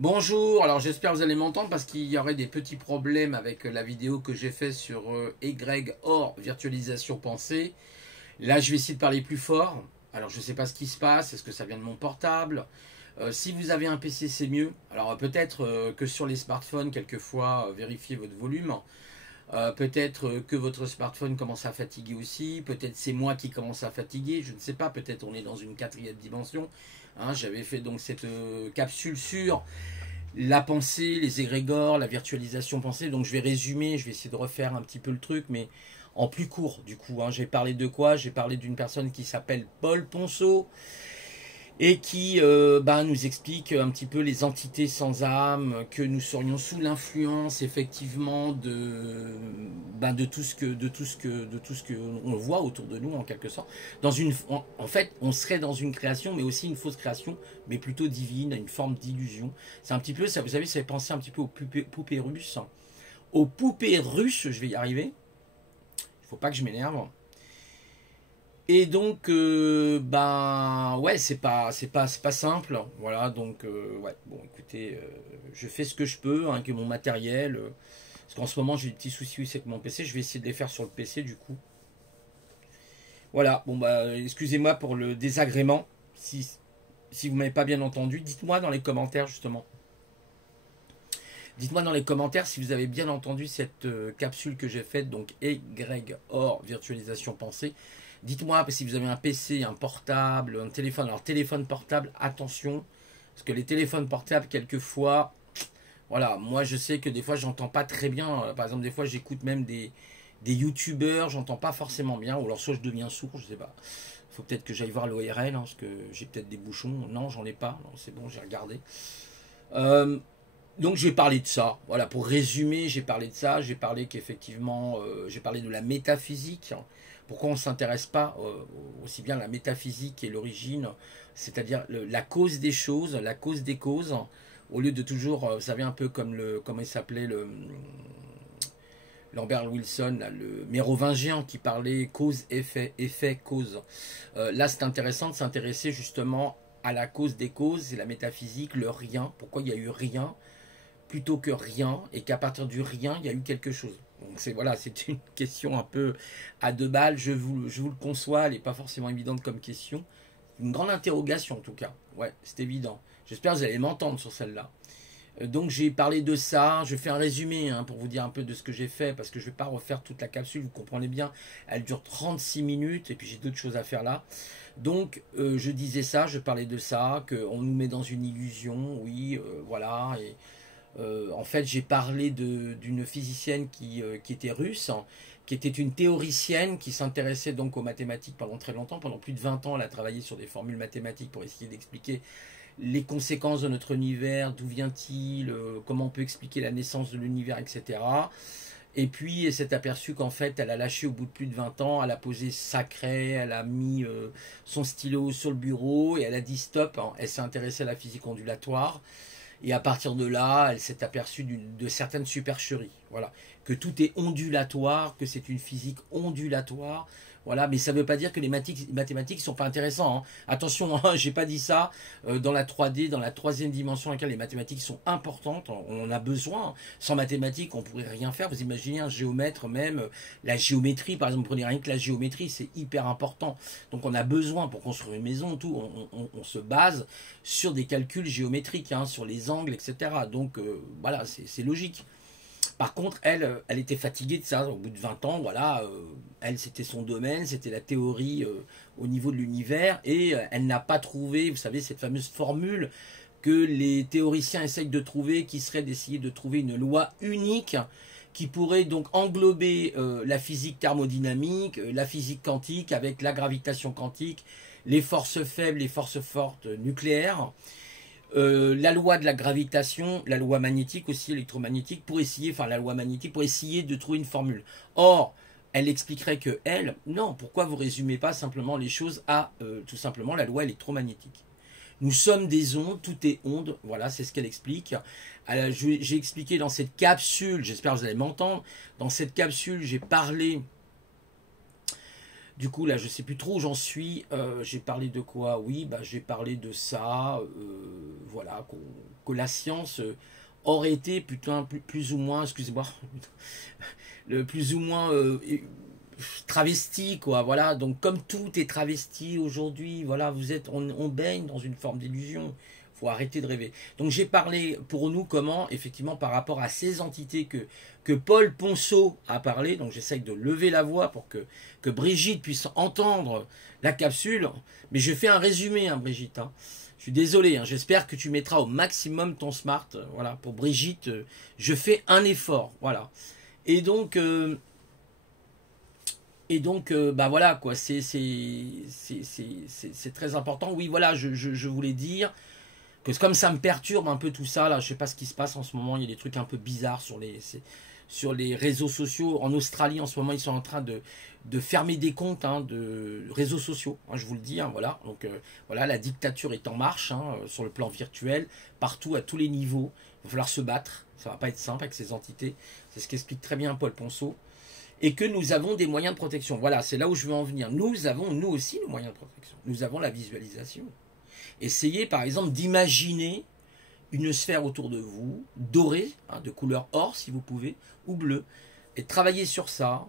Bonjour, alors j'espère que vous allez m'entendre parce qu'il y aurait des petits problèmes avec la vidéo que j'ai fait sur Y hors virtualisation pensée. Là je vais essayer de parler plus fort. Alors je ne sais pas ce qui se passe, est-ce que ça vient de mon portable? Si vous avez un PC c'est mieux. Alors peut-être que sur les smartphones quelquefois vérifiez votre volume. Peut-être que votre smartphone commence à fatiguer aussi. Peut-être c'est moi qui commence à fatiguer. Je ne sais pas. Peut-être on est dans une quatrième dimension. Hein, j'avais fait donc cette capsule sur la pensée, les égrégores, la virtualisation pensée. Donc je vais résumer. Je vais essayer de refaire un petit peu le truc, mais en plus court du coup. Hein. J'ai parlé de quoi? J'ai parlé d'une personne qui s'appelle Paul Ponceau et qui nous explique un petit peu les entités sans âme, que nous serions sous l'influence effectivement de tout ce que on voit autour de nous en quelque sorte. En fait, on serait dans une création, mais aussi une fausse création, mais plutôt divine, une forme d'illusion. C'est un petit peu ça. Vous savez, ça fait penser un petit peu aux poupées russes. Aux poupées russes, je vais y arriver. Il faut pas que je m'énerve. Et donc, ouais, c'est pas simple. Voilà, donc, ouais, bon, écoutez, je fais ce que je peux hein, avec mon matériel. Parce qu'en ce moment, j'ai des petits soucis aussi avec mon PC. Je vais essayer de les faire sur le PC, du coup. Voilà, bon, bah, excusez-moi pour le désagrément. Si vous m'avez pas bien entendu, dites-moi dans les commentaires, justement. Dites-moi dans les commentaires si vous avez bien entendu cette capsule que j'ai faite, donc Y hors virtualisation pensée. Dites-moi si vous avez un PC, un portable, un téléphone. Alors téléphone portable, attention, parce que les téléphones portables, quelquefois, voilà, moi je sais que des fois j'entends pas très bien. Par exemple, des fois j'écoute même des youtubeurs, j'entends pas forcément bien, ou alors soit je deviens sourd, je sais pas. Il faut peut-être que j'aille voir l'ORL, hein, parce que j'ai peut-être des bouchons. Non, j'en ai pas, non, c'est bon, j'ai regardé. Euh, donc j'ai parlé de ça, voilà, pour résumer, j'ai parlé de ça, j'ai parlé qu'effectivement, j'ai parlé de la métaphysique, pourquoi on ne s'intéresse pas aussi bien à la métaphysique et l'origine, c'est-à-dire la cause des choses, la cause des causes, au lieu de toujours, vous savez, un peu comme comment il s'appelait, Lambert Wilson, là, le mérovingien qui parlait cause-effet, effet-cause. Là c'est intéressant de s'intéresser justement à la cause des causes, et la métaphysique, le rien, pourquoi il y a eu rien, plutôt que rien, et qu'à partir du rien, il y a eu quelque chose. Donc c'est voilà, c'est une question un peu à deux balles, je vous le conçois, elle n'est pas forcément évidente comme question. Une grande interrogation en tout cas, ouais, c'est évident. J'espère que vous allez m'entendre sur celle-là. Donc j'ai parlé de ça, je fais un résumé hein, pour vous dire un peu de ce que j'ai fait, parce que je ne vais pas refaire toute la capsule, vous comprenez bien, elle dure 36 minutes, et puis j'ai d'autres choses à faire là. Donc je disais ça, je parlais de ça, qu'on nous met dans une illusion, oui, voilà, et en fait, j'ai parlé d'une physicienne qui était russe, hein, qui était une théoricienne qui s'intéressait donc aux mathématiques pendant très longtemps. Pendant plus de 20 ans, elle a travaillé sur des formules mathématiques pour essayer d'expliquer les conséquences de notre univers, d'où vient-il, comment on peut expliquer la naissance de l'univers, etc. Et puis, elle s'est aperçue qu'en fait, elle a lâché au bout de plus de 20 ans, elle a posé sacré, elle a mis son stylo sur le bureau et elle a dit stop, hein. Elle s'est intéressée à la physique ondulatoire. Et à partir de là, elle s'est aperçue de certaines supercheries. Voilà. Que tout est ondulatoire, que c'est une physique ondulatoire. Voilà. Mais ça ne veut pas dire que les mathématiques ne sont pas intéressants. Hein. Attention, hein, j'ai pas dit ça. Dans la 3D, dans la troisième dimension, dans laquelle les mathématiques sont importantes, on en a besoin. Sans mathématiques, on ne pourrait rien faire. Vous imaginez un géomètre, même la géométrie, par exemple, prenez rien que la géométrie, c'est hyper important. Donc on a besoin, pour construire une maison, tout, on se base sur des calculs géométriques, hein, sur les angles, etc. Donc voilà, c'est logique. Par contre, elle était fatiguée de ça. Au bout de 20 ans, voilà, elle, c'était son domaine, c'était la théorie au niveau de l'univers, et elle n'a pas trouvé, vous savez, cette fameuse formule que les théoriciens essayent de trouver, qui serait d'essayer de trouver une loi unique qui pourrait donc englober la physique thermodynamique, la physique quantique avec la gravitation quantique, les forces faibles, les forces fortes nucléaires, la loi de la gravitation, la loi magnétique aussi, électromagnétique, pour essayer, enfin la loi magnétique, pour essayer de trouver une formule. Or, elle expliquerait que elle, non, pourquoi vous résumez pas simplement les choses à tout simplement la loi électromagnétique? Nous sommes des ondes, tout est onde, voilà, c'est ce qu'elle explique. J'ai expliqué dans cette capsule, j'espère que vous allez m'entendre, dans cette capsule, j'ai parlé Du coup, là, je sais plus trop où j'en suis. J'ai parlé de quoi? Oui, bah, j'ai parlé de ça. Voilà, que la science aurait été putain, plus ou moins, excusez-moi, le plus ou moins travesti, quoi. Voilà, donc comme tout est travesti aujourd'hui, voilà, on baigne dans une forme d'illusion. Faut arrêter de rêver. Donc j'ai parlé pour nous comment, effectivement, par rapport à ces entités que Paul Ponceau a parlé, donc j'essaye de lever la voix pour que Brigitte puisse entendre la capsule, mais je fais un résumé, hein, Brigitte. Hein. Je suis désolé, hein, j'espère que tu mettras au maximum ton smart. Voilà, pour Brigitte, je fais un effort. Voilà. Et donc, bah voilà, quoi, c'est très important. Oui, voilà, je voulais dire que comme ça me perturbe un peu tout ça, là, je sais pas ce qui se passe en ce moment, il y a des trucs un peu bizarres sur les réseaux sociaux. En Australie, en ce moment, ils sont en train de fermer des comptes hein, de réseaux sociaux, hein, je vous le dis, hein, voilà. Donc voilà, la dictature est en marche hein, sur le plan virtuel, partout, à tous les niveaux. Il va falloir se battre, ça va pas être simple avec ces entités. C'est ce qu'explique très bien Paul Ponceau. Et que nous avons des moyens de protection. Voilà, c'est là où je veux en venir. Nous avons, nous aussi, nos moyens de protection. Nous avons la visualisation. Essayez, par exemple, d'imaginer une sphère autour de vous, dorée, hein, de couleur or, si vous pouvez, ou bleu, et travailler sur ça,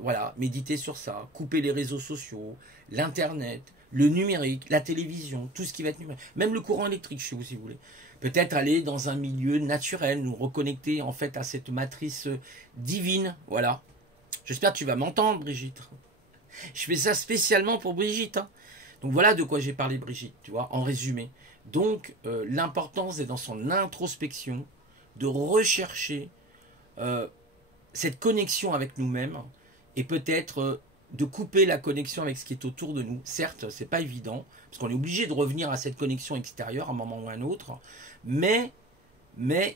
voilà, méditer sur ça, couper les réseaux sociaux, l'internet, le numérique, la télévision, tout ce qui va être numérique, même le courant électrique chez vous, si vous voulez. Peut-être aller dans un milieu naturel, nous reconnecter, en fait, à cette matrice divine, voilà. J'espère que tu vas m'entendre, Brigitte. Je fais ça spécialement pour Brigitte. Hein. Donc voilà de quoi j'ai parlé, Brigitte, tu vois, en résumé. Donc l'importance est dans son introspection, de rechercher cette connexion avec nous-mêmes et peut-être de couper la connexion avec ce qui est autour de nous. Certes, c'est pas évident, parce qu'on est obligé de revenir à cette connexion extérieure à un moment ou à un autre, mais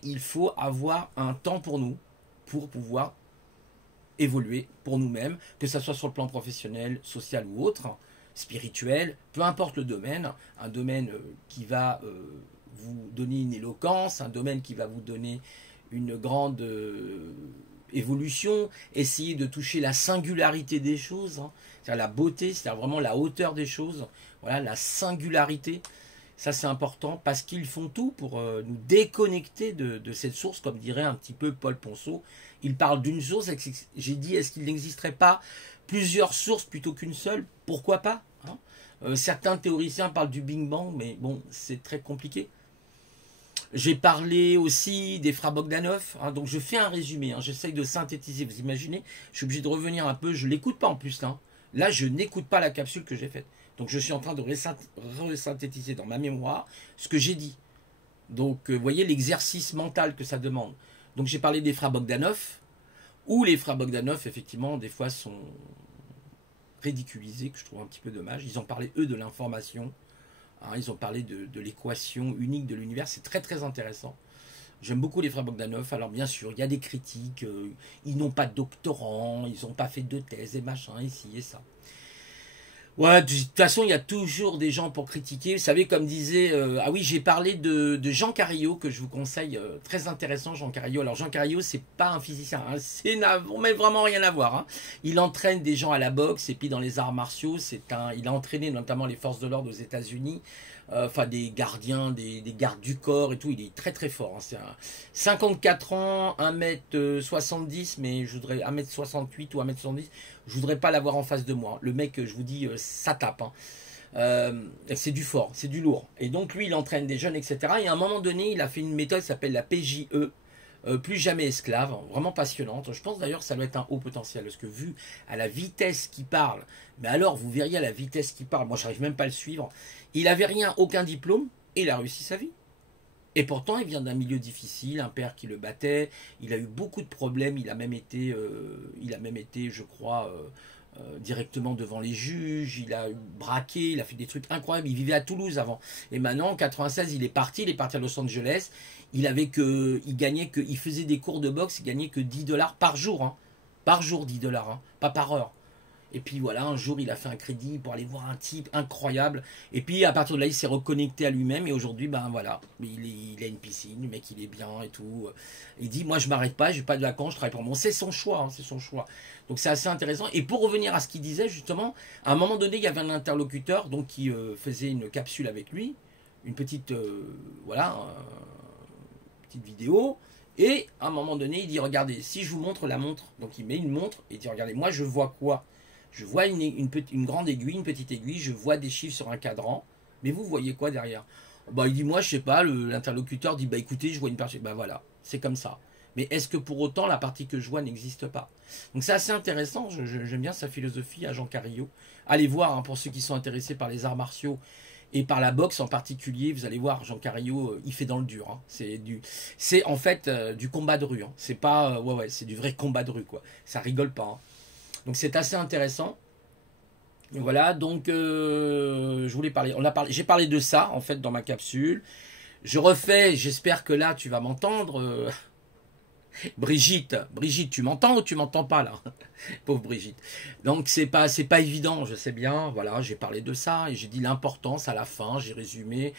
il faut avoir un temps pour nous, pour pouvoir évoluer pour nous-mêmes, que ce soit sur le plan professionnel, social ou autre, spirituel, peu importe le domaine, un domaine qui va vous donner une éloquence, un domaine qui va vous donner une grande évolution, essayer de toucher la singularité des choses, hein, c'est-à-dire la beauté, c'est-à-dire vraiment la hauteur des choses, voilà, la singularité, ça c'est important parce qu'ils font tout pour nous déconnecter de cette source, comme dirait un petit peu Paul Ponceau. Il parle d'une source, j'ai dit est-ce qu'il n'existerait pas plusieurs sources plutôt qu'une seule? Pourquoi pas hein. Certains théoriciens parlent du Big Bang, mais bon, c'est très compliqué. J'ai parlé aussi des frères Bogdanov, hein, donc je fais un résumé, hein, j'essaye de synthétiser, vous imaginez, je suis obligé de revenir un peu, je ne l'écoute pas en plus, là je n'écoute pas la capsule que j'ai faite, donc je suis en train de resynthétiser dans ma mémoire ce que j'ai dit. Donc vous voyez l'exercice mental que ça demande. Donc j'ai parlé des frères Bogdanov, où les frères Bogdanov, effectivement, des fois sont ridiculisés, que je trouve un petit peu dommage. Ils ont parlé, eux, de l'information. Hein, ils ont parlé de l'équation unique de l'univers. C'est très, très intéressant. J'aime beaucoup les frères Bogdanov. Alors, bien sûr, il y a des critiques. Ils n'ont pas de doctorant. Ils n'ont pas fait de thèse et machin, ici et ça. Ouais, de toute façon, il y a toujours des gens pour critiquer. Vous savez, comme disait... ah oui, j'ai parlé de Jean Carillo, que je vous conseille. Très intéressant, Jean Carillo. Alors, Jean Carillo, c'est pas un physicien. Hein, on met vraiment rien à voir. Hein. Il entraîne des gens à la boxe et puis dans les arts martiaux. Il a entraîné notamment les forces de l'ordre aux États-Unis. Enfin, des gardiens, des gardes du corps et tout. Il est très, très fort. Hein. C'est 54 ans, 1m70, mais je voudrais 1m68 ou 1m70. Je voudrais pas l'avoir en face de moi. Le mec, je vous dis, ça tape. Hein. C'est du fort, c'est du lourd. Et donc lui, il entraîne des jeunes, etc. Et à un moment donné, il a fait une méthode qui s'appelle la PJE, plus jamais esclave, vraiment passionnante. Je pense d'ailleurs que ça doit être un haut potentiel, parce que vu à la vitesse qu'il parle, mais alors vous verriez à la vitesse qu'il parle, moi j'arrive même pas à le suivre, il avait rien, aucun diplôme, et il a réussi sa vie. Et pourtant, il vient d'un milieu difficile, un père qui le battait, il a eu beaucoup de problèmes, il a même été je crois, directement devant les juges, il a braqué, il a fait des trucs incroyables, il vivait à Toulouse avant. Et maintenant, en 96, il est parti à Los Angeles, il faisait des cours de boxe, il gagnait que $10 par jour, hein. Par jour, $10, hein, pas par heure. Et puis voilà, un jour, il a fait un crédit pour aller voir un type incroyable. Et puis à partir de là, il s'est reconnecté à lui-même. Et aujourd'hui, ben voilà, il a une piscine, le mec, il est bien et tout. Il dit, moi, je m'arrête pas, j'ai pas de vacances, je travaille pour moi. C'est son choix, hein, c'est son choix. Donc c'est assez intéressant. Et pour revenir à ce qu'il disait, justement, à un moment donné, il y avait un interlocuteur donc, qui faisait une capsule avec lui. Une petite, voilà, petite vidéo. Et à un moment donné, il dit, regardez, si je vous montre la montre. Donc il met une montre et il dit, regardez, moi, je vois quoi? Je vois une grande aiguille, une petite aiguille, je vois des chiffres sur un cadran, mais vous voyez quoi derrière? Bah, il dit, moi, je sais pas, l'interlocuteur dit, bah écoutez, je vois une partie, bah voilà, c'est comme ça. Mais est-ce que pour autant, la partie que je vois n'existe pas? Donc c'est assez intéressant, j'aime bien sa philosophie à Jean Carillo. Allez voir, hein, pour ceux qui sont intéressés par les arts martiaux, et par la boxe en particulier, vous allez voir, Jean Carillo, il fait dans le dur. Hein. C'est en fait du combat de rue. Hein. C'est pas, ouais, c'est du vrai combat de rue, quoi. Ça rigole pas. Hein. Donc c'est assez intéressant. Voilà, donc je voulais parler. J'ai parlé de ça en fait dans ma capsule. Je refais. J'espère que là tu vas m'entendre. Brigitte, tu m'entends ou tu m'entends pas là? Pauvre Brigitte. Donc c'est pas évident, je sais bien. Voilà, j'ai parlé de ça et j'ai dit l'importance à la fin. J'ai résumé.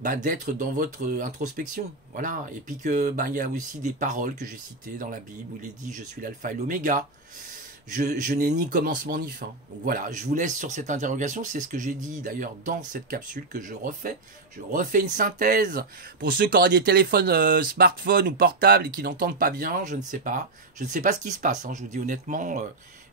D'être dans votre introspection, voilà, et puis que il y a aussi des paroles que j'ai citées dans la Bible où il est dit je suis l'alpha et l'oméga, je n'ai ni commencement ni fin. Donc voilà, je vous laisse sur cette interrogation, c'est ce que j'ai dit d'ailleurs dans cette capsule que je refais une synthèse pour ceux qui auraient des téléphones smartphones ou portables et qui n'entendent pas bien, je ne sais pas ce qui se passe, hein, je vous dis honnêtement,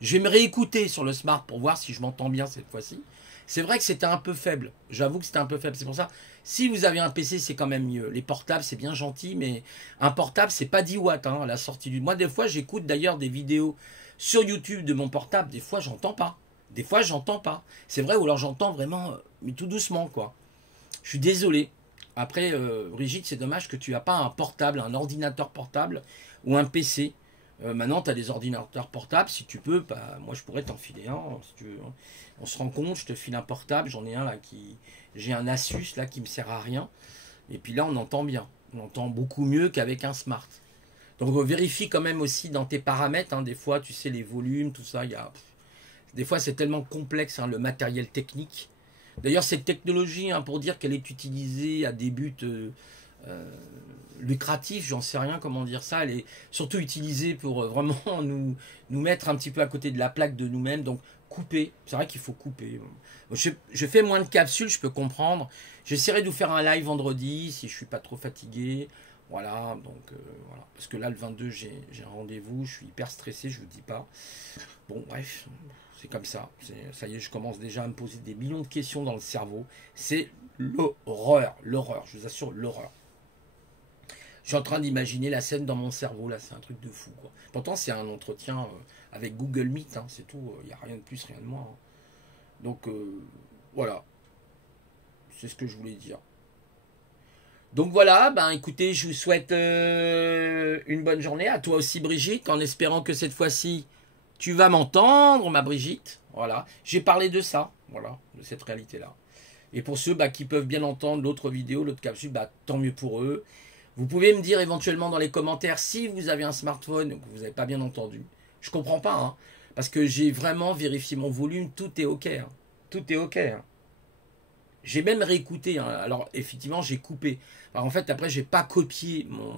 je vais me réécouter sur le smart pour voir si je m'entends bien cette fois-ci. C'est vrai que c'était un peu faible. J'avoue que c'était un peu faible. C'est pour ça, si vous avez un PC, c'est quand même mieux. Les portables, c'est bien gentil, mais un portable, c'est pas 10 watts hein, à la sortie du... Moi, des fois, j'écoute d'ailleurs des vidéos sur YouTube de mon portable. Des fois, j'entends pas. C'est vrai, ou alors j'entends vraiment, mais tout doucement, quoi. Je suis désolé. Après, Brigitte, c'est dommage que tu n'as pas un portable, un ordinateur portable ou un PC. Maintenant, tu as des ordinateurs portables. Si tu peux, moi, je pourrais t'en filer un, si tu veux. Hein. On se rend compte, je te file un portable. J'en ai un là j'ai un Asus là qui me sert à rien. Et puis là, on entend bien. On entend beaucoup mieux qu'avec un smart. Donc, vérifie quand même aussi dans tes paramètres. Hein, des fois, tu sais, les volumes, tout ça. Des fois, c'est tellement complexe, hein, le matériel technique. D'ailleurs, cette technologie, hein, pour dire qu'elle est utilisée à des buts lucratifs, j'en sais rien comment dire ça, elle est surtout utilisée pour vraiment nous mettre un petit peu à côté de la plaque de nous-mêmes, donc couper, c'est vrai qu'il faut couper. Je fais moins de capsules, je peux comprendre, j'essaierai de vous faire un live vendredi, si je suis pas trop fatigué, voilà, donc voilà, parce que là le 22 j'ai un rendez-vous, je suis hyper stressé, je vous dis pas, bon bref, c'est comme ça, ça y est, je commence déjà à me poser des millions de questions dans le cerveau, c'est l'horreur, je vous assure, l'horreur. Je suis en train d'imaginer la scène dans mon cerveau, là, c'est un truc de fou, quoi. Pourtant, c'est un entretien avec Google Meet, hein, c'est tout, il n'y a rien de plus, rien de moins. Hein. Donc, voilà, c'est ce que je voulais dire. Donc voilà, écoutez, je vous souhaite une bonne journée, à toi aussi Brigitte, en espérant que cette fois-ci, tu vas m'entendre, ma Brigitte. Voilà, j'ai parlé de ça, voilà, de cette réalité-là. Et pour ceux qui peuvent bien entendre l'autre vidéo, l'autre capsule, tant mieux pour eux. Vous pouvez me dire éventuellement dans les commentaires si vous avez un smartphone ou que vous n'avez pas bien entendu. Je ne comprends pas, hein, parce que j'ai vraiment vérifié mon volume, tout est OK. Hein. Tout est OK. Hein. J'ai même réécouté, hein. Alors effectivement j'ai coupé. Alors, en fait après j'ai pas copié mon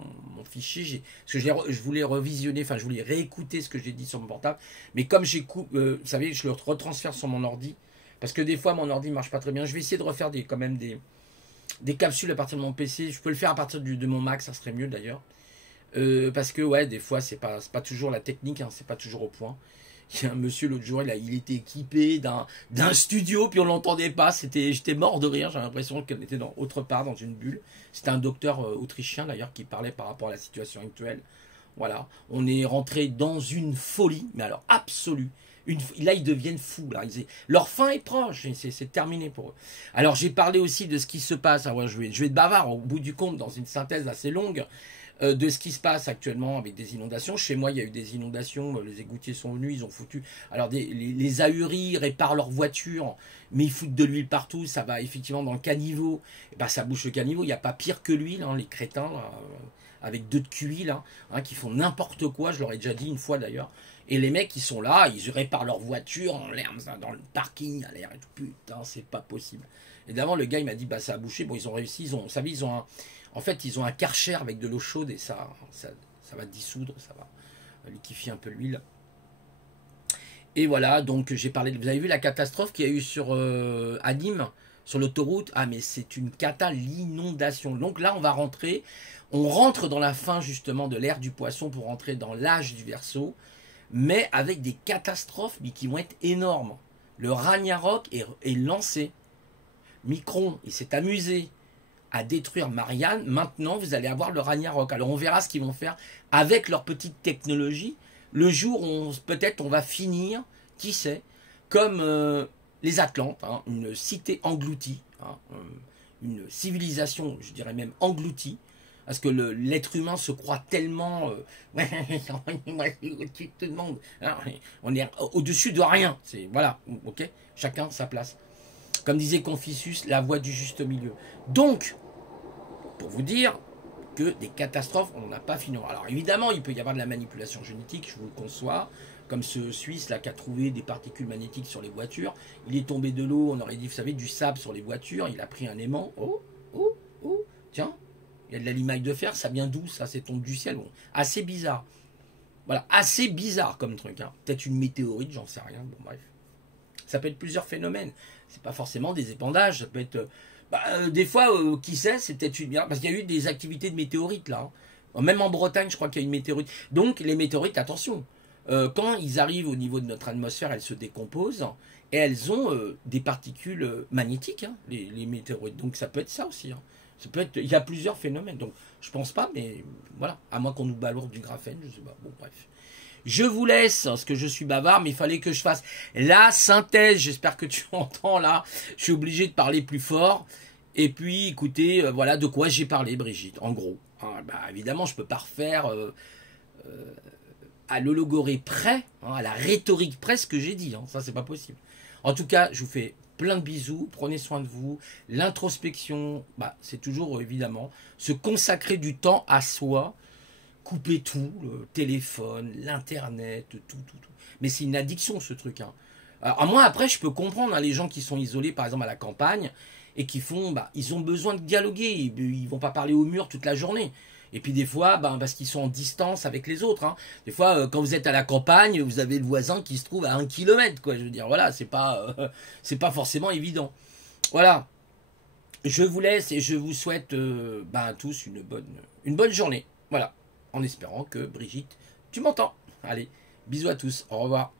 fichier, parce que je voulais revisionner, enfin je voulais réécouter ce que j'ai dit sur mon portable. Mais comme j'ai coupé, vous savez, je le retransfère sur mon ordi, parce que des fois mon ordi ne marche pas très bien. Je vais essayer de refaire quand même des capsules à partir de mon PC. Je peux le faire à partir de mon Mac, ça serait mieux d'ailleurs. Parce que ouais, des fois c'est pas toujours la technique, hein, c'est pas toujours au point. Il y a un monsieur l'autre jour, il était équipé d'un studio, puis on l'entendait pas. J'étais mort de rire, j'ai l'impression qu'on était autre part, dans une bulle. C'était un docteur autrichien d'ailleurs qui parlait par rapport à la situation actuelle. Voilà, on est rentré dans une folie, mais alors absolue. Là, ils deviennent fous. Là. Leur fin est proche, c'est terminé pour eux. Alors, j'ai parlé aussi de ce qui se passe. Ah ouais, je vais être bavard au bout du compte, dans une synthèse assez longue, de ce qui se passe actuellement avec des inondations. Chez moi, il y a eu des inondations, les égoutiers sont venus, ils ont foutu... Alors, les ahuris réparent leurs voitures, mais ils foutent de l'huile partout, ça va effectivement dans le caniveau. Et ça bouche le caniveau, il n'y a pas pire que l'huile, hein, les crétins, là, avec 2 de QI, là, hein, qui font n'importe quoi, je leur ai déjà dit une fois d'ailleurs. Et les mecs, ils sont là, ils réparent leur voiture en l'air, dans le parking, à l'air et tout. Putain, c'est pas possible. Et d'avant, le gars, il m'a dit, bah ça a bouché. Bon, ils ont réussi, vous savez, en fait, ils ont un Karcher avec de l'eau chaude et ça va dissoudre, ça va liquéfier un peu l'huile. Et voilà, donc j'ai parlé, vous avez vu la catastrophe qu'il y a eu sur à Nîmes, sur l'autoroute. Ah mais c'est une cata, l'inondation. Donc là on rentre dans la fin justement de l'ère du poisson pour rentrer dans l'âge du Verseau, mais avec des catastrophes mais qui vont être énormes. Le Ragnarok est lancé. Micron, il s'est amusé à détruire Marianne. Maintenant vous allez avoir le Ragnarok. Alors on verra ce qu'ils vont faire avec leur petite technologie. Le jour où peut-être on va finir, qui sait, comme les Atlantes, hein, une cité engloutie, hein, une civilisation, je dirais même engloutie, parce que l'être humain se croit tellement, tout le monde, hein, on est au-dessus de rien, c'est voilà, ok, chacun sa place. Comme disait Confucius, la voie du juste milieu. Donc, pour vous dire que des catastrophes, on n'a pas fini. Alors évidemment, il peut y avoir de la manipulation génétique, je vous le conçois, comme ce Suisse là qui a trouvé des particules magnétiques sur les voitures. Il est tombé de l'eau, on aurait dit, vous savez, du sable sur les voitures, il a pris un aimant. Oh, oh, oh, tiens, il y a de la limaille de fer, ça vient d'où ça? C'est tombé du ciel. Bon, assez bizarre. Voilà, assez bizarre comme truc. Hein. Peut-être une météorite, j'en sais rien. Bon, bref. Ça peut être plusieurs phénomènes. C'est pas forcément des épandages, ça peut être. Des fois, qui sait, c'est peut-être une... Parce qu'il y a eu des activités de météorites, là. Hein. Même en Bretagne, je crois qu'il y a une météorite. Donc, les météorites, attention. Quand ils arrivent au niveau de notre atmosphère, elles se décomposent. Et elles ont des particules magnétiques, hein, les météorites. Donc, ça peut être ça aussi. Hein. Ça peut être... Il y a plusieurs phénomènes. Donc, je pense pas, mais voilà. À moins qu'on nous balourde du graphène, je sais pas. Bon, bref. Je vous laisse, parce que je suis bavard, mais il fallait que je fasse la synthèse. J'espère que tu entends là. Je suis obligé de parler plus fort. Et puis, écoutez, voilà de quoi j'ai parlé, Brigitte, en gros. Hein, évidemment, je ne peux pas refaire à l'ologorée près, hein, à la rhétorique près ce que j'ai dit. Hein, ça, c'est pas possible. En tout cas, je vous fais plein de bisous. Prenez soin de vous. L'introspection, c'est toujours, évidemment, se consacrer du temps à soi. Couper tout, le téléphone, l'internet, tout. Mais c'est une addiction ce truc. Hein. Alors moi après je peux comprendre hein, les gens qui sont isolés par exemple à la campagne et qui font, ils ont besoin de dialoguer, ils vont pas parler au mur toute la journée. Et puis des fois, parce qu'ils sont en distance avec les autres. Hein. Des fois, quand vous êtes à la campagne, vous avez le voisin qui se trouve à 1 kilomètre, quoi. Je veux dire, voilà, c'est pas forcément évident. Voilà. Je vous laisse et je vous souhaite à tous une bonne journée. Voilà. En espérant que, Brigitte, tu m'entends. Allez, bisous à tous. Au revoir.